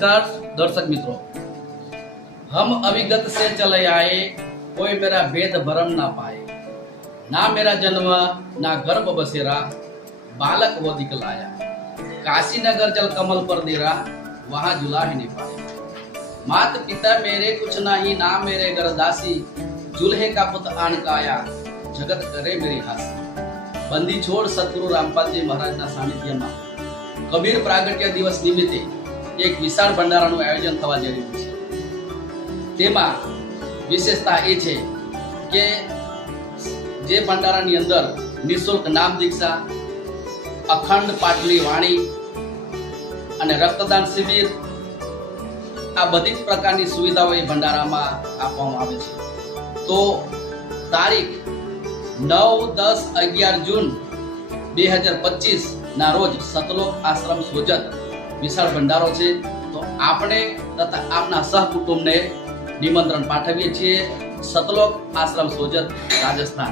नमस्कार दर्शक मित्रों, हम अविगत से चले आए, कोई मेरा भेद भरम ना पाए। ना मेरा जन्म ना गर्भ बसेरा, बालक वो दिखलाया। काशी नगर जल कमल पर देरा, वहां जुला ही नहीं पाया। मात पिता मेरे कुछ नहीं, ना मेरे गरदासी। जुल्हे का पुत आन काया, जगत करे मेरी हासी। बंदी छोड़ सद्गुरु रामपालजी महाराजना सानिध्यમાં કબીર પ્રાગટ્ય દિવસ નિમિત્તે એક વિશાળ ભંડારાનું આયોજન થવા જઈ રહ્યું છે। તેમાં વિશેષતા એ છે કે જે ભંડારાની અંદર નિઃશુલ્ક નામ દીક્ષા, અખંડ પાટલી વાણી અને રક્તદાન શિબિર, આ બધી જ પ્રકારની સુવિધાઓ એ ભંડારામાં આપવામાં આવે છે। તો તારીખ 9, 10, 11 જૂન 2025 ના રોજ સતલોક આશ્રમ સોજત વિશાળ ભંડારો છે। તો આપણે તથા આપના સહકુટુંબને નિમંત્રણ પાઠવીએ છીએ। સતલોક આશ્રમ સોજત, રાજસ્થાન।